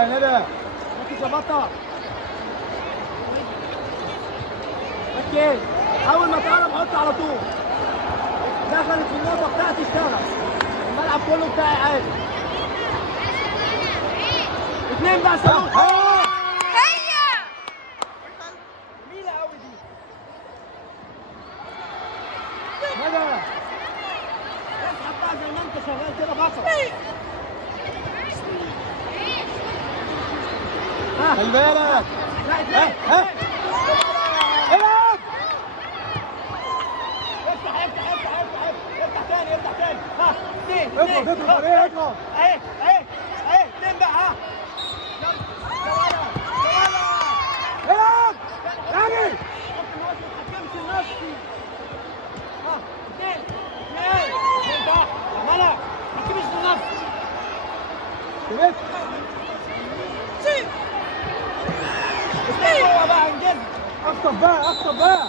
يا ندى. ركز يا بطه. ركز. اول ما تقرب حط على طول. دخلت في النقطه بتاعتي اشتغل. الملعب كله بتاعي عادي. اتنين بقى صاروخ. هي جميله قوي دي. ندى اسحب بقى زي ما انت شغال كده بصل. خلي بالك. العب. افتح تاني. ها اثنين. اضغط اهي اتنين بقى. ها العب. يعني حط الناس ما تحكمش لنفسي. ها اثنين بقى. مالك ما تحكمش لنفسي. استنى هو بقى انجز. اخطب بقى.